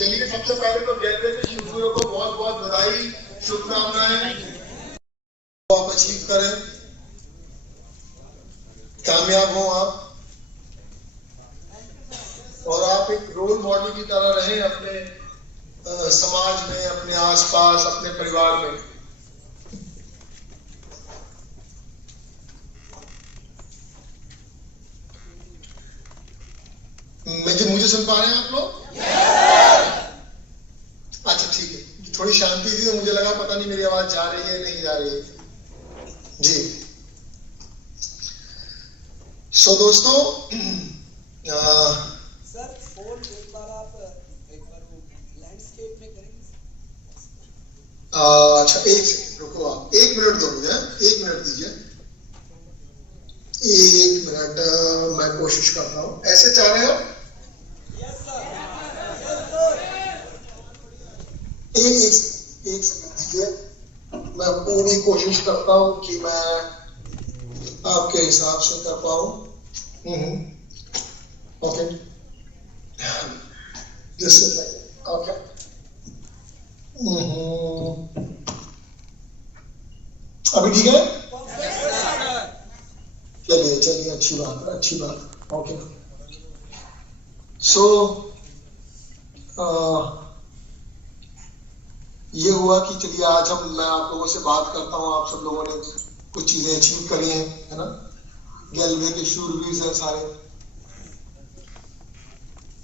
चलिए सबसे पहले तो गैलवे के शुभुओं को बहुत बहुत बधाई, शुभकामनाएं। आप अचीव करें, कामयाब हो आप, और आप एक रोल मॉडल की तरह रहें अपने समाज में, अपने आसपास, अपने परिवार में। मुझे सुन पा रहे हैं आप लोग? अच्छा ठीक है, थोड़ी शांति थी तो मुझे लगा पता नहीं मेरी आवाज जा रही है नहीं जा रही है जी। सो दोस्तों, सर फोन एक बार लैंडस्केप में करेंगे। अच्छा एक सेकंड रुको, आप 1 मिनट दो मुझे, 1 मिनट दीजिए, 1 मिनट। मैं कोशिश कर रहा हूँ। ऐसे चाह रहे हो? एक सेकंड दीजिए, मैं पूरी कोशिश करता हूँ कि मैं आपके हिसाब से कर पाऊँ। ओके, ओके, अभी ठीक है? चलिए चलिए, अच्छी बात है, अच्छी बात है। ओके, सो ये हुआ कि चलिए आज मैं आप लोगों से बात करता हूँ। आप सब लोगों ने कुछ चीजें अचीव करी हैं, है ना? गैलवे के शूरवीर हैं सारे।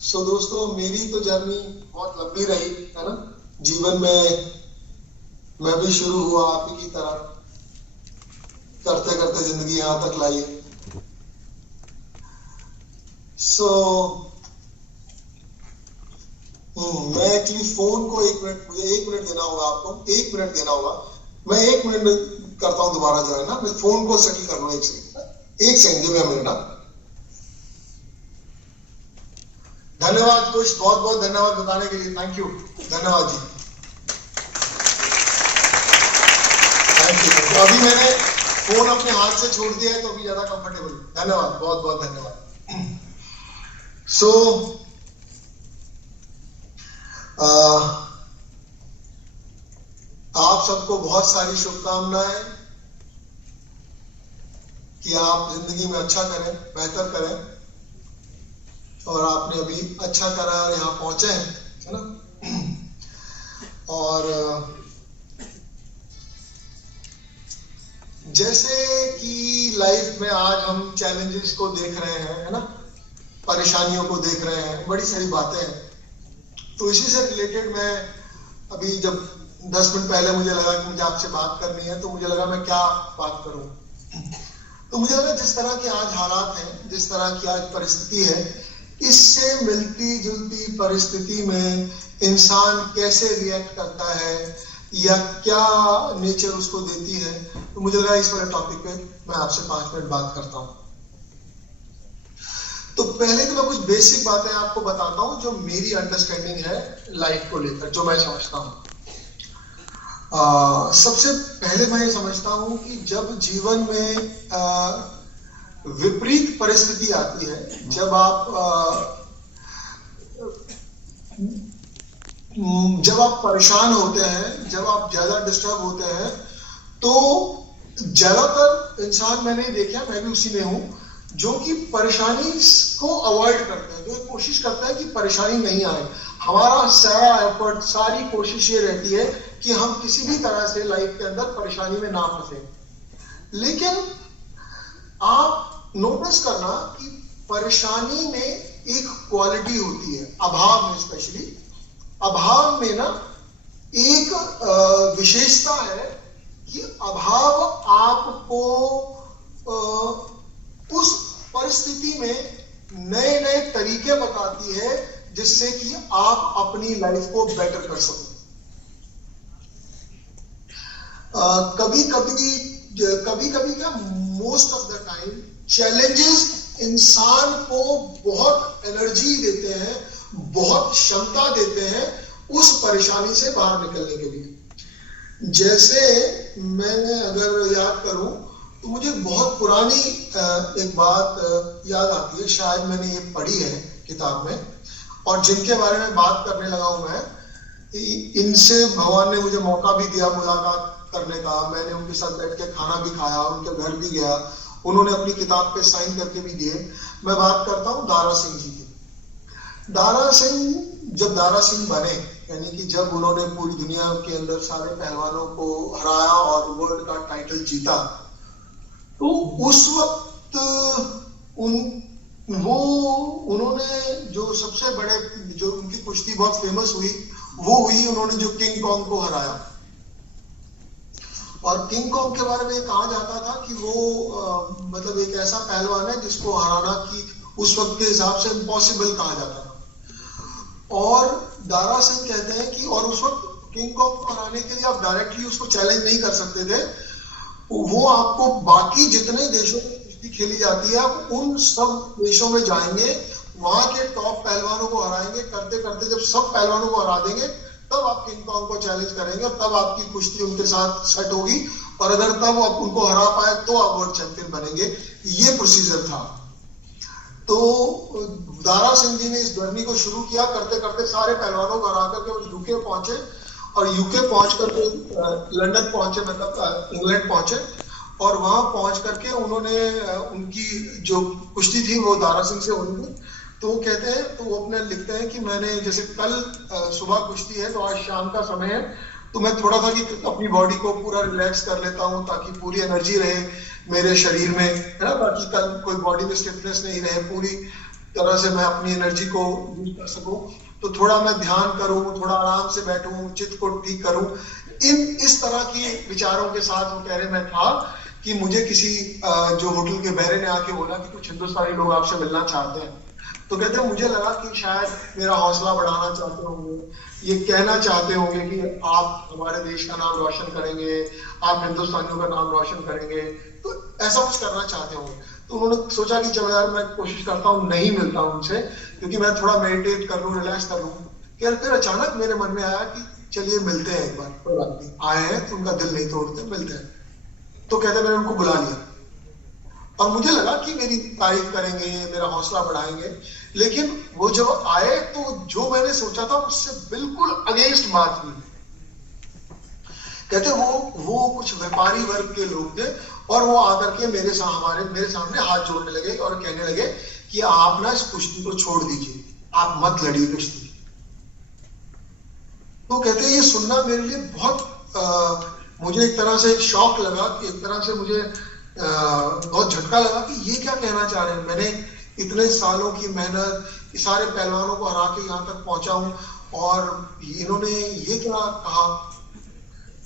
सो दोस्तों, मेरी तो जर्नी बहुत लंबी रही, है ना? जीवन में मैं भी शुरू हुआ आप ही की तरह, करते करते जिंदगी यहां तक लाई। सो मैं एक्चुअली फोन को 1 मिनट, मुझे 1 मिनट देना होगा आपको, 1 मिनट देना होगा। मैं 1 मिनट में करता हूँ दोबारा जो है ना, मैं फोन को सेटल कर लूँ। 1 सेकंड में मिनट। धन्यवाद कुछ, बहुत बहुत धन्यवाद बताने के लिए, थैंक यू, धन्यवाद जी, थैंक यू। तो अभी मैंने फोन अपने हाथ से छोड़ दिया है तो अभी ज्यादा कंफर्टेबल। धन्यवाद, बहुत बहुत धन्यवाद। सो आप सबको बहुत सारी शुभकामनाएं कि आप जिंदगी में अच्छा करें, बेहतर करें, और आपने अभी अच्छा करा और यहाँ पहुंचे हैं, है ना? और जैसे कि लाइफ में आज हम चैलेंजेस को देख रहे हैं, है ना? परेशानियों को देख रहे हैं, बड़ी सारी बातें हैं। तो इसी से रिलेटेड मैं अभी जब 10 मिनट पहले मुझे लगा कि मुझे आपसे बात करनी है, तो मुझे लगा मैं क्या बात करूं। तो मुझे लगा जिस तरह के आज हालात हैं, जिस तरह की आज परिस्थिति है, इससे मिलती जुलती परिस्थिति में इंसान कैसे रिएक्ट करता है या क्या नेचर उसको देती है, तो मुझे लगा इस वाले टॉपिक पे मैं आपसे 5 मिनट बात करता हूं। तो पहले तो मैं कुछ बेसिक बातें आपको बताता हूं जो मेरी अंडरस्टैंडिंग है लाइफ को लेकर, जो मैं समझता हूं। सबसे पहले मैं ये समझता हूं कि जब जीवन में विपरीत परिस्थिति आती है, जब आप परेशान होते हैं, जब आप ज्यादा डिस्टर्ब होते हैं, तो ज्यादातर इंसान मैंने देखा, मैं भी उसी में हूं, जो कि परेशानी को अवॉइड करते हैं, जो कोशिश करता है कि परेशानी नहीं आए। हमारा सारा एफर्ट, सारी कोशिश ये रहती है कि हम किसी भी तरह से लाइफ के अंदर परेशानी में ना फंसे। लेकिन आप नोटिस करना कि परेशानी में एक क्वालिटी होती है, अभाव में स्पेशली, अभाव में ना एक विशेषता है कि अभाव आपको उस परिस्थिति में नए नए तरीके बताती है जिससे कि आप अपनी लाइफ को बेटर कर सको। कभी कभी क्या, most of the time challenges इंसान को बहुत एनर्जी देते हैं, बहुत क्षमता देते हैं उस परेशानी से बाहर निकलने के लिए। जैसे मैंने अगर याद करूं तो मुझे बहुत पुरानी एक बात याद आती है, शायद मैंने ये पढ़ी है किताब में, और जिनके बारे में बात करने लगा हूं मैं, इनसे भगवान ने मुझे मौका भी दिया मुलाकात करने का। मैंने उनके साथ बैठ के खाना भी खाया, उनके घर भी गया, उन्होंने अपनी किताब पे साइन करके भी दिए। मैं बात करता हूँ दारा सिंह जी की। दारा सिंह जब दारा सिंह बने, यानी कि जब उन्होंने पूरी दुनिया के अंदर सारे पहलवानों को हराया और वर्ल्ड का टाइटल जीता, तो उस वक्त उन्होंने जो सबसे बड़े, जो उनकी कुश्ती बहुत फेमस हुई, वो हुई उन्होंने जो किंग कॉन्ग को हराया। और किंग कॉन्ग के बारे में कहा जाता था कि वो मतलब एक ऐसा पहलवान है जिसको हराना की उस वक्त के हिसाब से इम्पॉसिबल कहा जाता था। और दारा सिंह कहते हैं कि, और उस वक्त किंग कॉन्ग को हराने के लिए आप डायरेक्टली उसको चैलेंज नहीं कर सकते थे, वो आपको बाकी जितने देशों में कुश्ती खेली जाती है आप उन सब देशों में जाएंगे, वहां के टॉप पहलवानों को हराएंगे, करते करते जब सब पहलवानों को हरा देंगे तब आप किंग कॉन्ग को चैलेंज करेंगे और तब आपकी कुश्ती उनके साथ सेट होगी, और अगर तब आप उनको हरा पाए तो आप वर्ल्ड चैंपियन बनेंगे। ये प्रोसीजर था। तो दारा सिंह जी ने इस जर्नी को शुरू किया, करते करते सारे पहलवानों को हरा करके वो यूके पहुंचे, और यूके पहुंच करके लंदन पहुंचे, मतलब इंग्लैंड पहुंचे, और वहां पहुंच करके उन्होंने उनकी जो कुश्ती थी वो दारा सिंह से हुई थी। तो वो कहते हैं, तो वो अपने लिखते हैं कि मैंने जैसे कल सुबह कुश्ती है तो आज शाम का समय है, तो मैं थोड़ा सा कि अपनी बॉडी को पूरा रिलैक्स कर लेता हूँ ताकि पूरी एनर्जी रहे मेरे शरीर में, है ना, ताकि कल कोई बॉडी में स्टिफनेस नहीं रहे, पूरी तरह से मैं अपनी एनर्जी को यूज कर सकूं। तो थोड़ा मैं ध्यान करूं, थोड़ा आराम से बैठूं, चित्त को ठीक करूं। इस तरह की विचारों के साथ वो कह रहे मैं था कि मुझे किसी जो होटल के बैरे ने आके बोला कि कुछ हिंदुस्तानी लोग आपसे मिलना चाहते हैं। तो कहते हैं मुझे लगा कि शायद मेरा हौसला बढ़ाना चाहते होंगे, ये कहना चाहते होंगे कि आप हमारे देश का नाम रोशन करेंगे, आप हिंदुस्तानियों का नाम रोशन करेंगे, तो ऐसा कुछ करना चाहते होंगे। तो उन्होंने सोचा कि चलो यार मैं कोशिश करता हूँ, नहीं मिलता हूँ उनसे, क्योंकि मैं थोड़ा मेडिटेट कर लूँ, रिलैक्स कर लूँ। फिर अचानक मेरे मन में आया कि चलिए मिलते हैं एक बार, कोई बात नहीं, आए हैं तो उनका दिल नहीं तोड़ते, मिलते हैं। तो कहते मैंने उनको बुला लिया और मुझे लगा कि मेरी तारीफ करेंगे, मेरा हौसला बढ़ाएंगे, लेकिन वो जब आए तो जो मैंने सोचा था उससे बिल्कुल अगेंस्ट बात हुई। कहते वो कुछ व्यापारी वर्ग के लोग थे और वो आकर के मेरे सामने हाथ जोड़ने लगे और कहने लगे कि आप ना इस कुश्ती को छोड़ दीजिए, आप मत लड़िए कुश्ती। तो कहते ये सुनना मेरे लिए बहुत मुझे एक तरह से शॉक लगा, एक तरह से मुझे बहुत झटका लगा कि ये क्या कहना चाह रहे हैं। मैंने इतने सालों की मेहनत, सारे पहलवानों को हरा के यहाँ तक पहुंचा हूं और इन्होंने ये क्या कहा।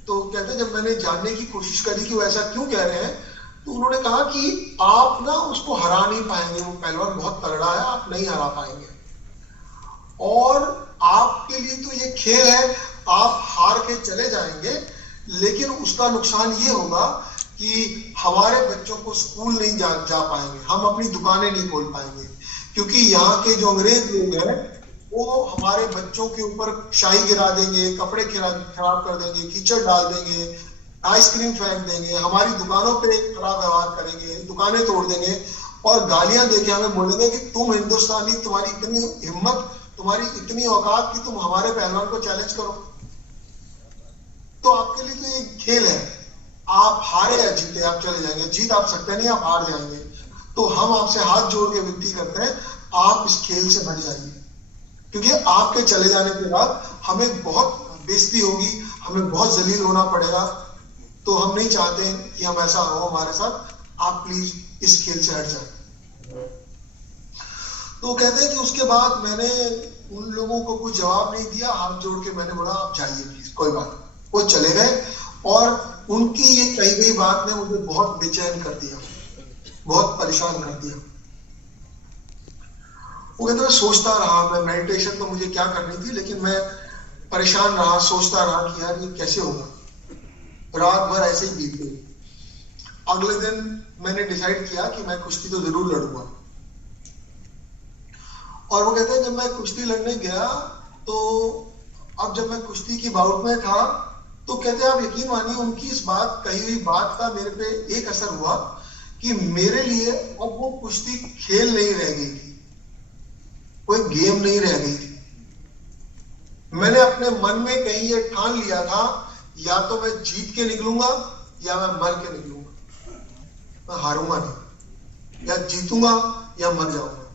तो कहते जब मैंने जानने की कोशिश करी कि वो ऐसा क्यों कह रहे हैं, तो उन्होंने कहा कि आप ना उसको हरा नहीं पाएंगे, वो पहलवान बहुत तगड़ा है, आप नहीं हरा पाएंगे, और आपके लिए तो ये खेल है, आप हार के चले जाएंगे, लेकिन उसका नुकसान ये होगा कि हमारे बच्चों को स्कूल नहीं जा पाएंगे, हम अपनी दुकानें नहीं खोल पाएंगे, क्योंकि यहाँ के जो अंग्रेज लोग हैं वो हमारे बच्चों के ऊपर शाही गिरा देंगे, कपड़े खराब कर देंगे, कीचड़ डाल देंगे, आइसक्रीम फेंक देंगे, हमारी दुकानों पे खराब व्यवहार करेंगे, दुकानें तोड़ देंगे और गालियां देके हमें बोलेंगे कि तुम हिंदुस्तानी, तुम्हारी इतनी हिम्मत, तुम्हारी इतनी औकात कि तुम हमारे पहलवान को चैलेंज करो। तो आपके लिए तो ये खेल है, आप हारे या जीते आप चले जाएंगे, जीत आप सकते नहीं, आप हार जाएंगे। तो हम आपसे हाथ जोड़ के विनती करते हैं, आप इस खेल से हट जाइए, क्योंकि आपके चले जाने के बाद हमें बहुत बेइज्जती होगी, हमें बहुत जलील होना पड़ेगा। तो हम नहीं चाहते कि हम ऐसा हो हमारे साथ, आप प्लीज इस खेल से हट जाए। तो कहते हैं कि उसके बाद मैंने उन लोगों को कुछ जवाब नहीं दिया, हाथ जोड़ के मैंने बोला आप जाइए प्लीज, कोई बात नहीं। वो चले गए और उनकी ये कही गई बात ने मुझे बहुत बेचैन कर दिया, बहुत परेशान कर दिया। वो कहते मैं सोचता रहा, मैं मेडिटेशन तो मुझे क्या करनी थी, लेकिन मैं परेशान रहा, सोचता रहा कि यार ये कैसे होगा। रात भर ऐसे ही बीत गई। अगले दिन मैंने डिसाइड किया कि मैं कुश्ती तो जरूर लड़ूंगा। और वो कहते हैं जब मैं कुश्ती लड़ने गया तो अब जब मैं कुश्ती की बाउट में था तो कहते हैं आप यकीन मानिए उनकी इस बात, कही हुई बात का मेरे पे एक असर हुआ कि मेरे लिए अब वो कुश्ती खेल नहीं रह गई थी, कोई गेम नहीं रह गई थी। मैंने अपने मन में कहीं ये ठान लिया था, या तो मैं जीत के निकलूंगा या मैं मर के निकलूंगा, मैं हारूंगा नहीं, या जीतूंगा या मर जाऊंगा।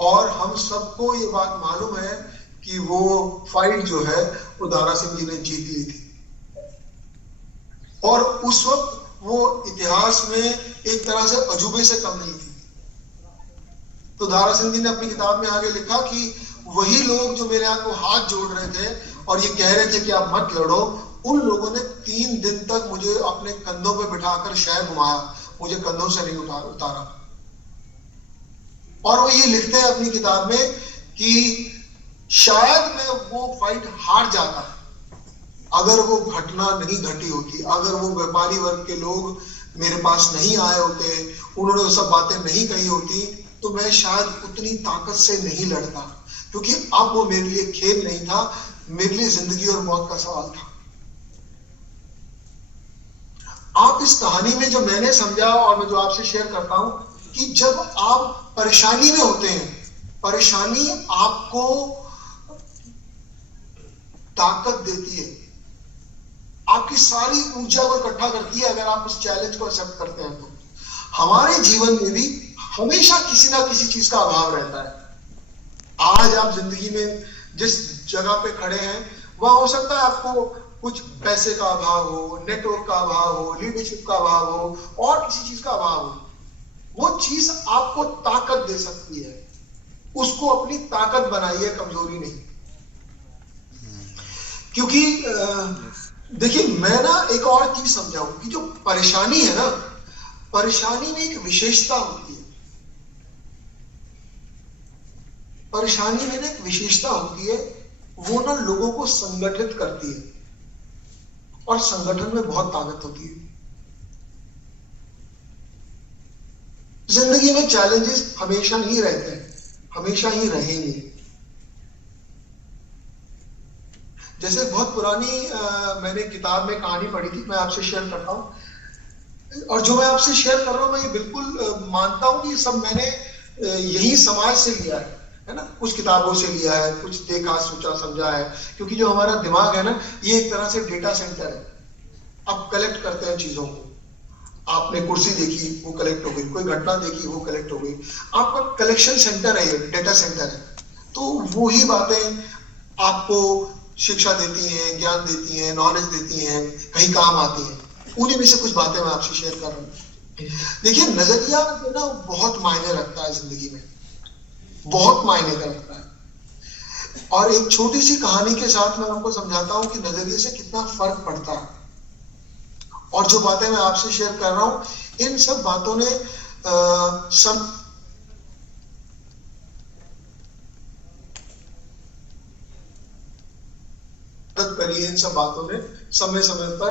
और हम सबको ये बात मालूम है कि वो फाइट जो है वो दारा सिंह जी ने जीत ली थी, और उस वक्त वो इतिहास में एक तरह से अजूबे से कम नहीं थी। तो दारा सिंह जी ने अपनी किताब में आगे लिखा कि वही लोग जो मेरे यहाँ को हाथ जोड़ रहे थे और ये कह रहे थे कि आप मत लड़ो, उन लोगों ने 3 दिन तक मुझे अपने कंधों पे बिठाकर शहर घुमाया, मुझे कंधों से नहीं उतारा। और वो ये लिखते हैं अपनी किताब में कि शायद मैं वो फाइट हार जाता अगर वो घटना नहीं घटी होती, अगर वो व्यापारी वर्ग के लोग मेरे पास नहीं आए होते, उन्होंने वो सब बातें नहीं कही होती, तो मैं शायद उतनी ताकत से नहीं लड़ता, क्योंकि अब वो मेरे लिए खेल नहीं था, मेरे लिए जिंदगी और मौत का सवाल था। आप इस कहानी में जो मैंने समझा और मैं जो आपसे शेयर करता हूं कि जब आप परेशानी में होते हैं, परेशानी आपको ताकत देती है, आपकी सारी ऊर्जा को इकट्ठा करती है अगर आप उस चैलेंज को एक्सेप्ट करते हैं। तो हमारे जीवन में भी हमेशा किसी ना किसी चीज का अभाव रहता है। आज आप जिंदगी में जिस जगह पे खड़े हैं वह हो सकता है आपको कुछ पैसे का अभाव हो, नेटवर्क का अभाव हो, लीडरशिप का अभाव हो, और किसी चीज का अभाव हो। वो चीज आपको ताकत दे सकती है, उसको अपनी ताकत बनाइए, कमजोरी नहीं। क्योंकि देखिए, मैं ना एक और चीज समझाऊं कि जो परेशानी है ना, परेशानी में एक विशेषता होती है। परेशानी में एक विशेषता होती है, वो ना लोगों को संगठित करती है, और संगठन में बहुत ताकत होती है। जिंदगी में चैलेंजेस हमेशा ही रहते हैं, हमेशा ही रहेंगे। जैसे बहुत पुरानी मैंने किताब में कहानी पढ़ी थी, मैं आपसे शेयर करता हूं, और जो मैं आपसे शेयर कर रहा हूं मैं ये बिल्कुल मानता हूं कि सब मैंने यही समाज से लिया है ना, कुछ किताबों से लिया है, कुछ देखा, सोचा, समझा है। क्योंकि जो हमारा दिमाग है ना, ये एक तरह से डेटा सेंटर है। आप कलेक्ट करते हैं चीजों को, आपने कुर्सी देखी वो कलेक्ट हो गई, कोई घटना देखी वो कलेक्ट हो गई, आपका कलेक्शन सेंटर है, ये डेटा सेंटर है। तो वो ही बातें आपको शिक्षा देती हैं, ज्ञान देती हैं, नॉलेज देती हैं, कहीं काम आती हैं। उन्हीं में से कुछ बातें मैं आपसे शेयर कर रहा हूँ। देखिए, नजरिया जो ना बहुत मायने रखता है जिंदगी में, बहुत मायने रखता है। और एक छोटी सी कहानी के साथ मैं आपको समझाता हूं कि नजरिए से कितना फर्क पड़ता है। और जो बातें मैं आपसे शेयर कर रहा हूं, इन सब बातों ने मदद करी है, इन सब बातों ने समय समय पर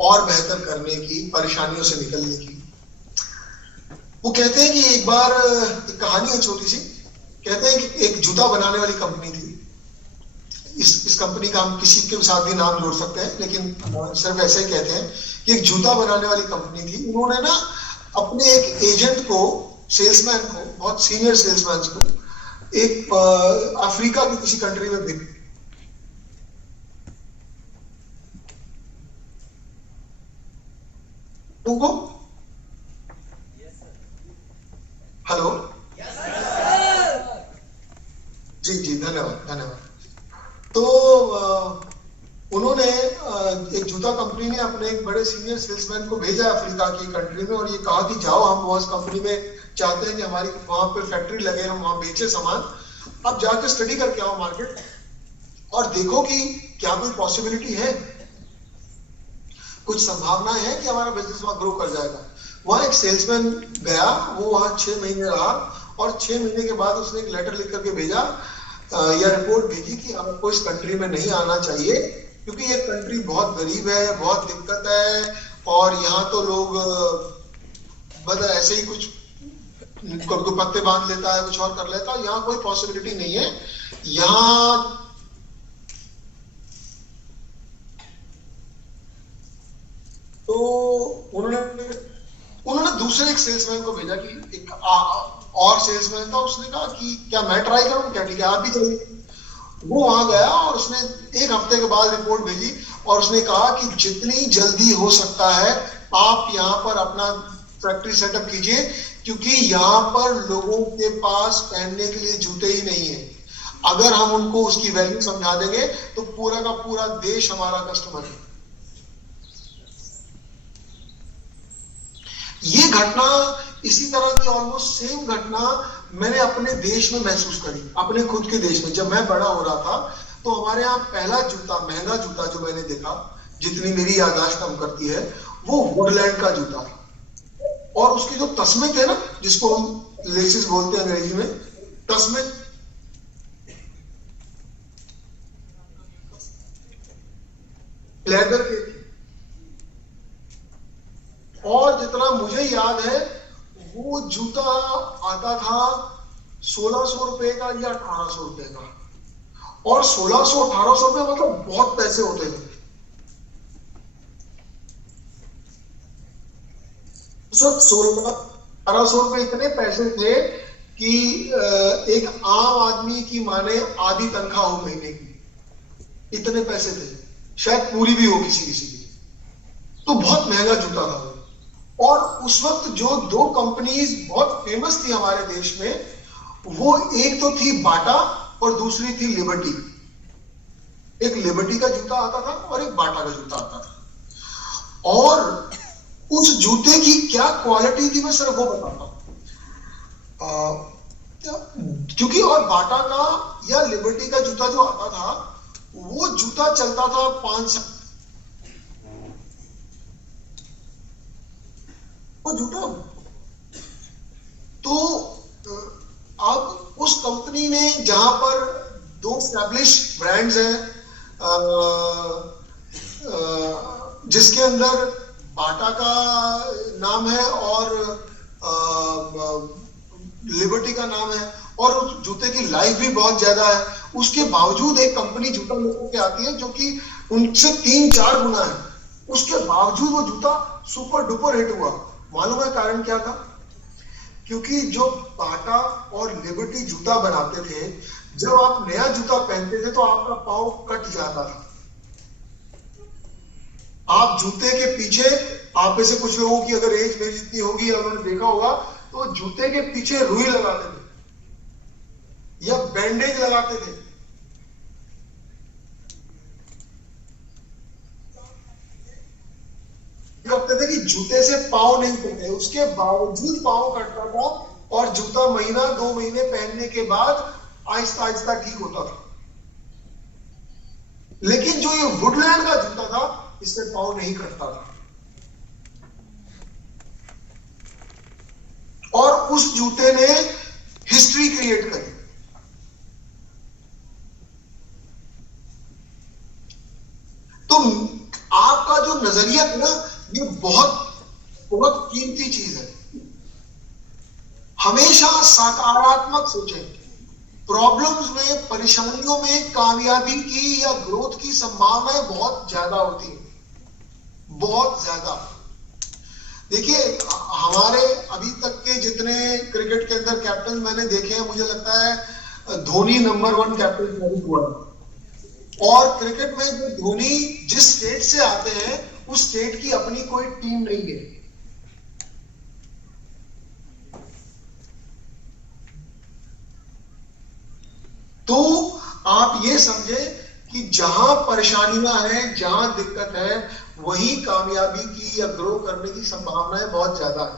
और बेहतर करने की, परेशानियों से निकलने की। वो कहते हैं कि एक बार, एक कहानी है छोटी सी, कहते हैं कि एक जूता बनाने वाली कंपनी थी। इस कंपनी का हम किसी के साथ भी नाम जोड़ सकते हैं, लेकिन सिर्फ ऐसे ही कहते हैं कि एक जूता बनाने वाली कंपनी थी। उन्होंने ना अपने एक एजेंट को, सेल्समैन को, बहुत सीनियर सेल्समैन को, एक अफ्रीका की किसी कंट्री में भेज, उनको, हेलो, जी जी, धन्यवाद धन्यवाद। तो उन्होंने एक जूता कंपनी ने अपने एक बड़े सीनियर सेल्समैन को भेजा अफ्रीका की कंट्री में, और ये कहा कि जाओ, हम उस कंपनी में चाहते हैं कि हमारी वहां पे फैक्ट्री लगे, हम वहां बेचे सामान। अब जाके स्टडी करके आओ मार्केट, और देखो कि क्या कोई पॉसिबिलिटी है, कुछ संभावना है कि हमारा बिजनेस वहां ग्रो कर जाएगा। वहां एक सेल्समैन गया, वो वहां 6 महीने रहा, और 6 महीने के बाद उसने एक लेटर लिख करके भेजा, या रिपोर्ट भेजी कि आपको इस कंट्री में नहीं आना चाहिए, क्योंकि ये कंट्री बहुत गरीब है, बहुत दिक्कत है, और यहाँ तो लोग बस ऐसे ही कुछ पत्ते बांध लेता है, कुछ और कर लेता है, यहाँ कोई पॉसिबिलिटी नहीं है। यहाँ तो उन्होंने दूसरे एक सेल्समैन को भेजा, कि एक और सेल्समैन था, उसने कहा कि क्या मैं ट्राई करूं, क्या ठीक है आप भी जाइए। वो वहां गया और उसने 1 हफ्ते के बाद रिपोर्ट भेजी और उसने कहा कि जितनी जल्दी हो सकता है आप यहाँ पर अपना फैक्ट्री सेटअप कीजिए, क्योंकि यहाँ पर लोगों के पास पहनने के लिए जूते ही नहीं है। अगर हम उनको उसकी वैल्यू समझा देंगे तो पूरा का पूरा देश हमारा कस्टमर है। ये घटना, इसी तरह की ऑलमोस्ट सेम घटना मैंने अपने देश में महसूस करी, अपने खुद के देश में। जब मैं बड़ा हो रहा था तो हमारे यहाँ पहला जूता, महंगा जूता जो मैंने देखा, जितनी मेरी याददाश्त कम करती है, वो वुडलैंड का जूता था। और उसके जो तस्मे थे ना, जिसको हम लेसिस बोलते हैं अंग्रेजी में, तस्मे लेदर के। और जितना मुझे याद है वो जूता आता था 1600 रुपए का या 1800 रुपए का। और 1600-1800 रुपए मतलब बहुत पैसे होते थे। उस वक्त 1600-1800 रुपए इतने पैसे थे कि एक आम आदमी की माने आधी तनख्वाह हो महीने की, इतने पैसे थे, शायद पूरी भी हो किसी किसी की। तो बहुत महंगा जूता था। और उस वक्त जो 2 कंपनीज बहुत फेमस थी हमारे देश में, वो एक तो थी बाटा और दूसरी थी लिबर्टी। एक लिबर्टी का जूता आता था और एक बाटा का जूता आता था। और उस जूते की क्या क्वालिटी थी मैं सिर्फ वो बताता हूं। क्योंकि और बाटा का या लिबर्टी का जूता जो आता था, वो जूता चलता था 5 साल। वो जूता तो अब उस कंपनी ने, जहां पर 2 एस्टैब्लिश ब्रांड्स हैं, जिसके अंदर बाटा का नाम है और लिबर्टी का नाम है, और उस जूते की लाइफ भी बहुत ज्यादा है, उसके बावजूद एक कंपनी जूता लेकर के आती है जो कि उनसे 3-4 गुना है। उसके बावजूद वो जूता सुपर डुपर हिट हुआ। मालूम है कारण क्या था? क्योंकि जो बाटा और लिबर्टी जूता बनाते थे, जब आप नया जूता पहनते थे तो आपका पांव कट जाता था। आप जूते के पीछे, आप में से कुछ लोगों की अगर एज मेरी जितनी होगी या उन्होंने देखा होगा, तो जूते के पीछे रुई लगाते थे या बैंडेज लगाते थे। करते थे कि जूते से पांव नहीं कटे, उसके बावजूद पांव कटता था और जूता महीना 2 महीने पहनने के बाद आहिस्ता आहिस्ता ठीक होता था। लेकिन जो ये वुडलैंड का जूता था, इससे पांव नहीं कटता था। और उस जूते ने हिस्ट्री क्रिएट करी। तो आपका जो नजरिया है ना, ये बहुत बहुत कीमती चीज है। हमेशा सकारात्मक सोचें। प्रॉब्लम्स में, परेशानियों में कामयाबी की या ग्रोथ की संभावनाएं बहुत ज्यादा होती है, बहुत ज्यादा। देखिए, हमारे अभी तक के जितने क्रिकेट के अंदर कैप्टन मैंने देखे हैं, मुझे लगता है धोनी नंबर 1 कैप्टन साबित हुआ। और क्रिकेट में जो धोनी जिस स्टेट से आते हैं, उस स्टेट की अपनी कोई टीम नहीं है। तो आप ये समझे कि जहां परेशानियां हैं, जहां दिक्कत है, वही कामयाबी की या ग्रो करने की संभावनाएं बहुत ज्यादा है।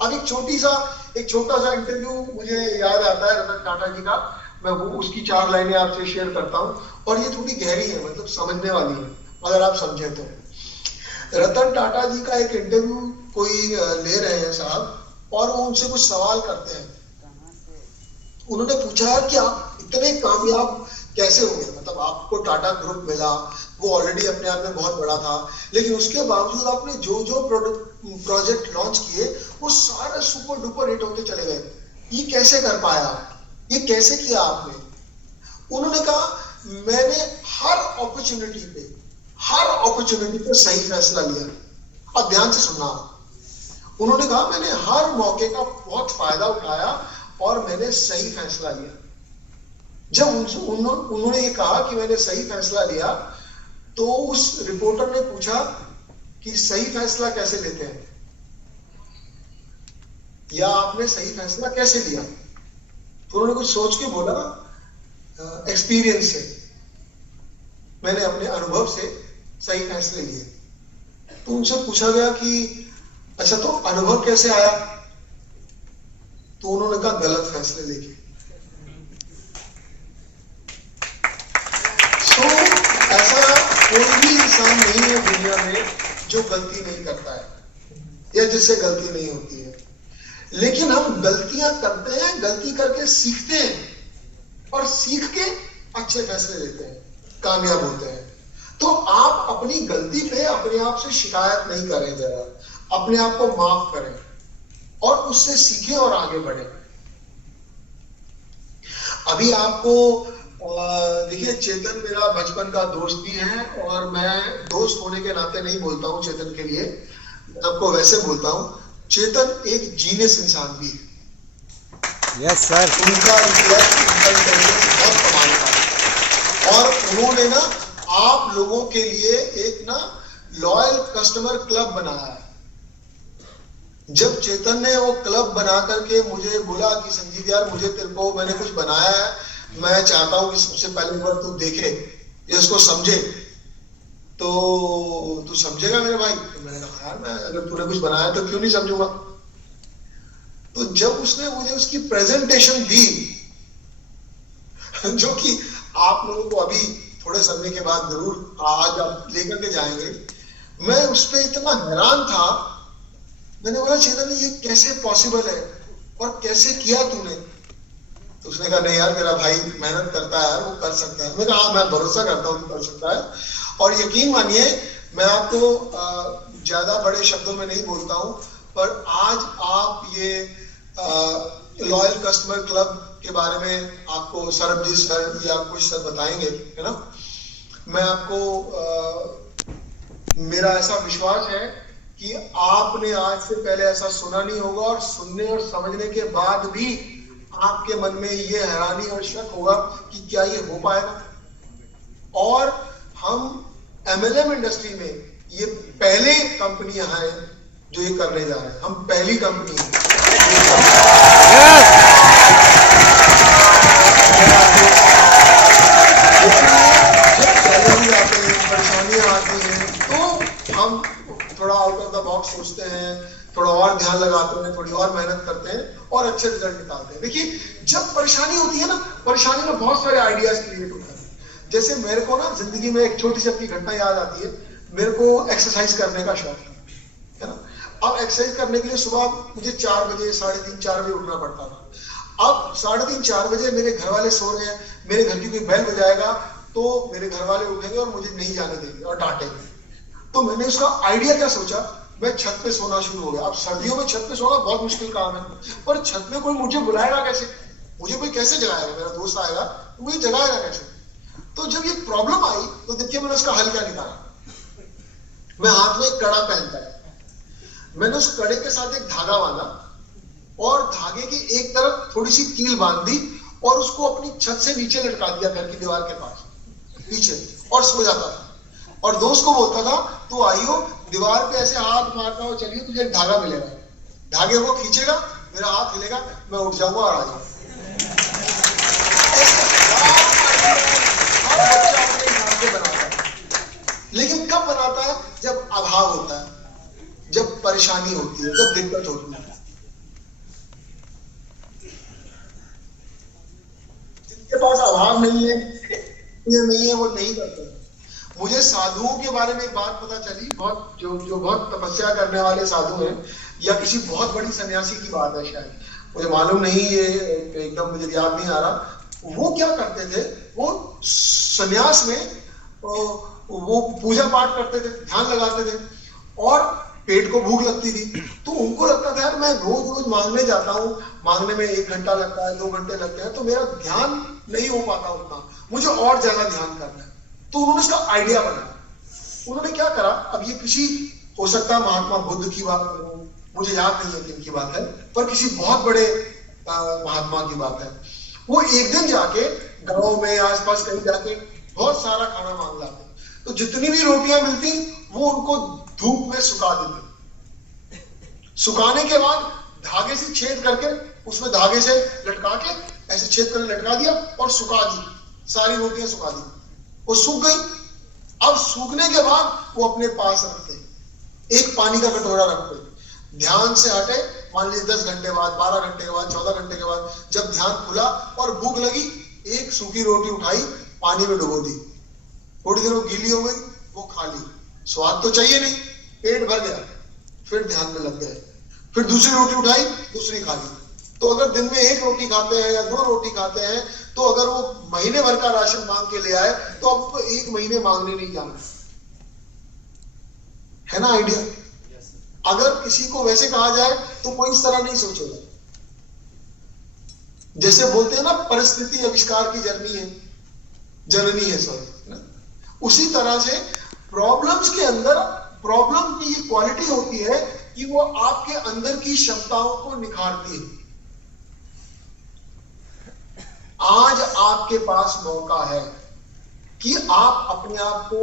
अब एक छोटा सा इंटरव्यू मुझे याद आता है रतन टाटा जी का। मैं वो उसकी 4 लाइनें आपसे शेयर करता हूं, और ये थोड़ी गहरी है, मतलब समझने वाली है अगर आप समझे तो। रतन टाटा जी का एक इंटरव्यू कोई ले रहे हैं साहब, और वो उनसे कुछ सवाल करते हैं। उन्होंने पूछा कि आप इतने कामयाब कैसे हो गए, मतलब आपको टाटा ग्रुप मिला, वो ऑलरेडी अपने आप में बहुत बड़ा था, लेकिन उसके बावजूद आपने जो जो प्रोजेक्ट लॉन्च किए वो सारे सुपर डुपर हिट होते चले गए। ये कैसे कर पाया, ये कैसे किया आपने? उन्होंने कहा, मैंने हर अपॉर्चुनिटी पे सही फैसला लिया। अब ध्यान से सुनना। उन्होंने कहा, मैंने हर मौके का बहुत फायदा उठाया और मैंने सही फैसला लिया। जब उन्होंने ये कहा कि मैंने सही फैसला लिया, तो उस रिपोर्टर ने पूछा कि सही फैसला कैसे लेते हैं, या आपने सही फैसला कैसे लिया? तो उन्होंने कुछ सोच के बोला, एक्सपीरियंस से, मैंने अपने अनुभव से सही फैसले लिए। तो उनसे पूछा गया कि अच्छा, तो अनुभव कैसे आया? तो उन्होंने कहा गलत फैसले लेके। तो ऐसा कोई भी इंसान नहीं है दुनिया में जो गलती नहीं करता है या जिससे गलती नहीं होती है, लेकिन हम गलतियां करते हैं, गलती करके सीखते हैं और सीख के अच्छे फैसले लेते हैं, कामयाब होते हैं। तो आप अपनी गलती पे अपने आप से शिकायत नहीं करें, जरा अपने आप को माफ करें और उससे सीखें और आगे बढ़ें। अभी आपको देखिए, चेतन मेरा बचपन का दोस्त भी है और मैं दोस्त होने के नाते नहीं बोलता हूं चेतन के लिए, आपको वैसे बोलता हूं, चेतन एक जीनियस इंसान भी है। Yes sir. उनका इंटेलेक्ट, उनका इंटेलिजेंस बहुत कमाल का है और उन्होंने ना आप लोगों के लिए एक ना लॉयल कस्टमर क्लब बनाया है। जब चेतन ने वो क्लब बना करके मुझे बोला कि संजीव यार, मुझे तेरे को मैंने कुछ बनाया है, मैं चाहता हूं कि सबसे पहले बार तू देखे, ये उसको समझे, तो तू समझेगा मेरे भाई? तो मैंने कहा यार, मैं अगर तूने कुछ बनाया तो क्यों नहीं समझूंगा। तो जब उसने मुझे उसकी प्रेजेंटेशन दी जो कि आप लोगों को अभी थोड़े समय के बाद जरूर आज आप लेकर के जाएंगे, मैं उस पर इतना हैरान था। मैंने बोला चेतन, ये कैसे पॉसिबल है और कैसे किया तूने? तो उसने कहा नहीं यार, मेरा भाई मेहनत करता है, वो कर सकता है। मैंने कहा हाँ, मैं भरोसा करता हूँ कि कर सकता है। और यकीन मानिए, मैं आपको ज्यादा बड़े शब्दों में नहीं बोलता हूँ, पर आज आप ये लॉयल कस्टमर क्लब के बारे में आपको सरबजीत सर या कुछ सर बताएंगे, है ना। मैं आपको मेरा ऐसा विश्वास है कि आपने आज से पहले ऐसा सुना नहीं होगा और सुनने और समझने के बाद भी आपके मन में ये हैरानी और शक होगा कि क्या ये हो पाएगा। और हम MLM इंडस्ट्री में ये पहले कंपनियां हैं जो ये करने जा रहे हैं, हम पहली कंपनी हैं। परेशानियां आती हैं तो हम थोड़ा आउट ऑफ द बॉक्स सोचते हैं, थोड़ा और ध्यान लगाते हैं, थोड़ी और मेहनत करते हैं और अच्छे रिजल्ट निकालते हैं। देखिए, जब परेशानी होती है ना, परेशानी में बहुत सारे आइडियाज क्रिएट होते हैं। जैसे मेरे को ना जिंदगी में एक छोटी सी अपनी घटना याद आती है। मेरे को एक्सरसाइज करने का शौक है ना। अब एक्सरसाइज करने के लिए सुबह मुझे 4 बजे, 3:30, 4 बजे उठना पड़ता था। अब 3:30, 4 बजे मेरे घर वाले सो रहे हैं, मेरे घर की कोई बेल बजाएगा तो मेरे घर वाले उठेंगे और मुझे नहीं जाने देंगे और डांटेंगे। तो मैंने उसका आइडिया क्या सोचा, मैं छत पे सोना शुरू हो गया। अब सर्दियों में छत पे सोना बहुत मुश्किल काम है, पर छत पे कोई मुझे बुलाएगा कैसे, मुझे कोई कैसे जगाएगा? मेरा दोस्त आएगा तो मुझे जगाएगा कैसे? तो जब ये प्रॉब्लम आई तो देखिए मैंने उसका हल क्या निकाला। मैं हाथ में एक कड़ा पहनता है, मैंने उस कड़े के साथ एक धागा बांधा और धागे की एक तरफ थोड़ी सी कील बांध दी और उसको अपनी छत से नीचे लटका दिया, घर की दीवार के पास पीछे, और सो जाता था। और दोस्त को बोलता था तू आइयो, दीवार पे ऐसे हाथ मारता हो, चलिए तुझे एक धागा मिलेगा, धागे को खींचेगा, मेरा हाथ हिलेगा, मैं उठ जाऊंगा और आ जाऊंगा। लेकिन कब बनाता है? जब अभाव होता है, जब परेशानी होती है, जब दिक्कत होती है। जिनके पास अभाव नहीं है, ये नहीं है, वो नहीं करते। मुझे साधुओं के बारे में एक बात पता चली, बहुत जो बहुत तपस्या करने वाले साधु हैं, या किसी बहुत बड़ी सन्यासी की बात है शायद, मुझे मालूम नहीं, ये एकदम मुझे याद नहीं आ रहा। वो क्या करते थे, वो सन्यास में वो पूजा पाठ करते थे, ध्यान लगाते थे और पेट को भूख लगती थी। तो उनको लगता था यार मैं रोज रोज मांगने जाता हूँ, मांगने में 1 घंटा लगता है, 2 घंटे लगते हैं, तो मेरा ध्यान नहीं हो पाता उतना, मुझे और ज्यादा ध्यान करना है। तो उन्होंने उसका आइडिया बनाया। उन्होंने क्या करा, अब ये किसी हो सकता है महात्मा बुद्ध की बात, मुझे याद नहीं है किनकी बात है, पर किसी बहुत बड़े महात्मा की बात है। वो एक दिन जाके गाँव में आसपास कहीं जाके बहुत सारा खाना मांग लाते, तो जितनी भी रोटियां मिलती वो उनको धूप में सुखा देते। सुखाने के बाद धागे से छेद करके उसमें धागे से लटका के ऐसे छेद करके लटका दिया और सुखा दी, सारी रोटियां सुखा दी, वो सूख गई। अब सूखने के बाद वो अपने पास रखते, एक पानी का कटोरा रखते, ध्यान से हटे, मान लीजिए 10 घंटे बाद, 12 घंटे के बाद, 14 घंटे के बाद जब ध्यान खुला और भूख लगी, एक सूखी रोटी उठाई, पानी में डुबो दी, थोड़ी देर वो गीली हो गई, वो खा ली, स्वाद तो चाहिए नहीं, पेट भर गया, फिर ध्यान में लग गए, फिर दूसरी रोटी उठाई, दूसरी खा ली। तो अगर दिन में 1 रोटी खाते हैं या 2 रोटी खाते हैं, तो अगर वो महीने भर का राशन मांग के ले आए तो आपको 1 महीने मांगने नहीं जाना है ना आइडिया। अगर किसी को वैसे कहा जाए तो कोई इस तरह नहीं सोचेगा। जैसे बोलते हैं ना, परिस्थिति आविष्कार की जननी है सॉरी, उसी तरह से प्रॉब्लम्स के अंदर प्रॉब्लम की ये क्वालिटी होती है कि वो आपके अंदर की क्षमताओं को निखारती है। आज आपके पास मौका है कि आप अपने आप को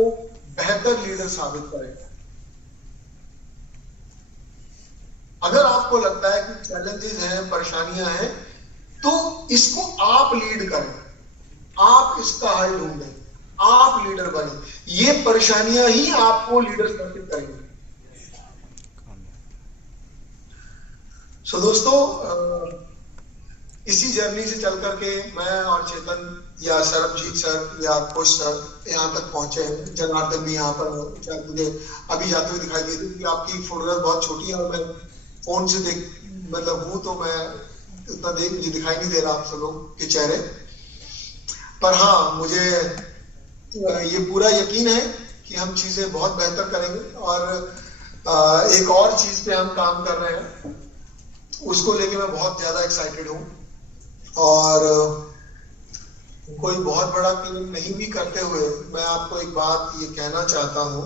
बेहतर लीडर साबित करें। अगर आपको लगता है कि चैलेंजेस हैं, परेशानियां हैं, तो इसको आप लीड करें, आप इसका हल ढूंढें, आप लीडर बने। ये परेशानियां ही आपको लीडर स्थापित करेंगे। सो दोस्तों, इसी जर्नी से चल करके मैं और चेतन या सरबजीत सर या कुश सर यहाँ तक पहुंचे हैं। जनार्दन भी यहाँ पर मुझे अभी जाते हुए दिखाई देते, क्योंकि आपकी फोटोग्राफ बहुत छोटी है और मैं फोन से मतलब हूं तो मैं उतना दिखाई नहीं दे रहा आप सब लोग के चेहरे पर। हाँ, मुझे ये पूरा यकीन है कि हम चीजें बहुत बेहतर करेंगे। और एक और चीज पे हम काम कर रहे हैं, उसको लेके मैं बहुत ज्यादा एक्साइटेड हूँ। और कोई बहुत बड़ा क्लेम नहीं भी करते हुए मैं आपको एक बात ये कहना चाहता हूँ,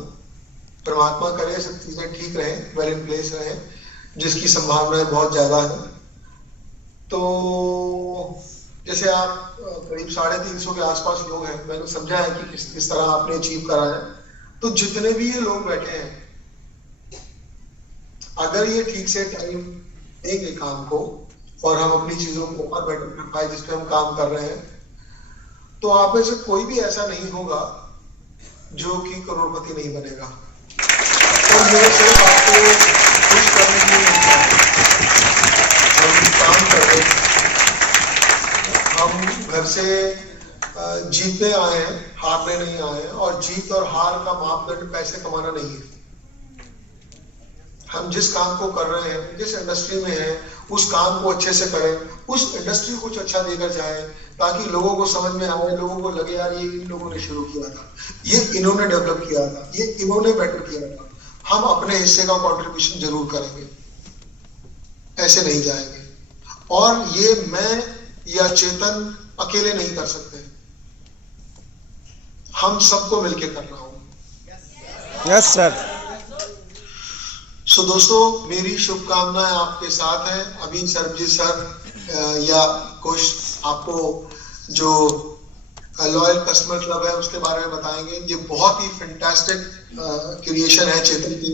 परमात्मा करे सब चीजें ठीक रहे, वेल इन प्लेस रहे, जिसकी संभावनाएं बहुत ज्यादा है। तो जैसे आप करीब 350 के आसपास लोग हैं, मैंने समझा है कि किस तरह आपने अचीव करा है। तो जितने भी ये लोग बैठे हैं, अगर ये ठीक से टाइम देंगे काम को और हम अपनी चीजों को और बेटर कर पाए जिस पे हम काम कर रहे हैं, तो आप में से कोई भी ऐसा नहीं होगा जो कि करोड़पति नहीं बनेगा। तो मेरे सिर्फ आपको खुश करने के लिए हम काम कर रहे हैं। हम घर से जीतने आए हैं, हारने नहीं आए हैं। और जीत और हार का मापदंड पैसे कमाना नहीं है। हम जिस काम को कर रहे हैं, जिस इंडस्ट्री में हैं, उस काम को अच्छे से करें, उस इंडस्ट्री को कुछ अच्छा देकर जाए, ताकि लोगों को समझ में आए, लोगों को लगे यार ये इन लोगों ने शुरू किया था, ये इन्होंने डेवलप किया था, ये इन्होंने बेटर किया था। हम अपने हिस्से का कंट्रीब्यूशन जरूर करेंगे, ऐसे नहीं जाएंगे। और ये मैं या चेतन अकेले नहीं कर सकते, हम सबको मिलके करना होगा। Yes sir. सो दोस्तों, मेरी शुभकामनाएं आपके साथ हैं। अभी सरबजीत सर या कुछ आपको जो लॉयल कस्टमर क्लब है उसके बारे में बताएंगे। ये बहुत ही फैंटास्टिक क्रिएशन है चेतन की।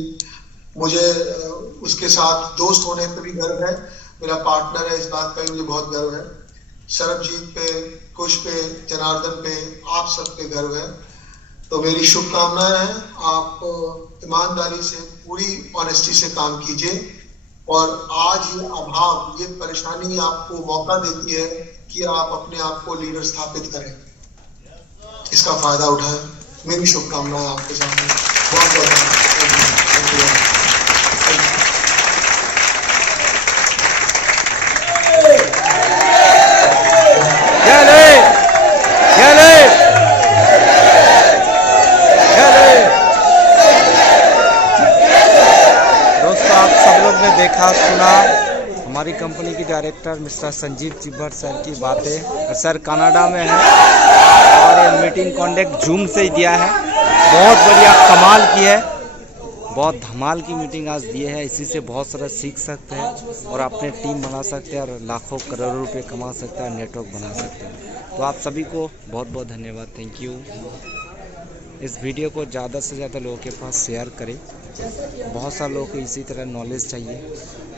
मुझे उसके साथ दोस्त होने पे भी गर्व है, मेरा पार्टनर है, इस बात का भी मुझे बहुत गर्व है। सरबजीत पे, कुश पे, जनार्दन पे, आप सब पे गर्व है। तो मेरी शुभकामनाएं हैं, आप ईमानदारी से, पूरी ऑनेस्टी से काम कीजिए। और आज ये अभाव, ये परेशानी आपको मौका देती है कि आप अपने आप को लीडर स्थापित करें, इसका फायदा उठाएं। मेरी शुभकामनाएं आपके सामने। बहुत बहुत धन्यवाद। देखा सुना हमारी कंपनी की director mister Sanjeev Chhibber sir की बातें। सर कनाडा में है और ये मीटिंग कॉन्टेक्ट जूम से ही दिया है। बहुत बढ़िया, कमाल की है। बहुत धमाल की मीटिंग आज दिए हैं। इसी से बहुत सारा सीख सकते हैं और अपने टीम बना सकते हैं और लाखों करोड़ों रुपए कमा सकते हैं, नेटवर्क बना सकते हैं। तो आप सभी को बहुत बहुत धन्यवाद, थैंक यू। इस वीडियो को ज़्यादा से ज़्यादा लोगों के पास शेयर करें। बहुत सारे लोगों को इसी तरह नॉलेज चाहिए,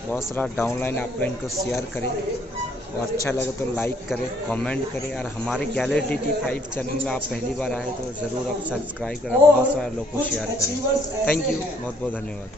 बहुत सारा डाउनलाइन आप इनको शेयर करें और अच्छा लगे तो लाइक करें, कमेंट करें। और हमारे गैलरी DT5 चैनल में आप पहली बार आए तो ज़रूर आप सब्सक्राइब करें, बहुत सारे लोगों को शेयर करें। थैंक यू, बहुत बहुत धन्यवाद।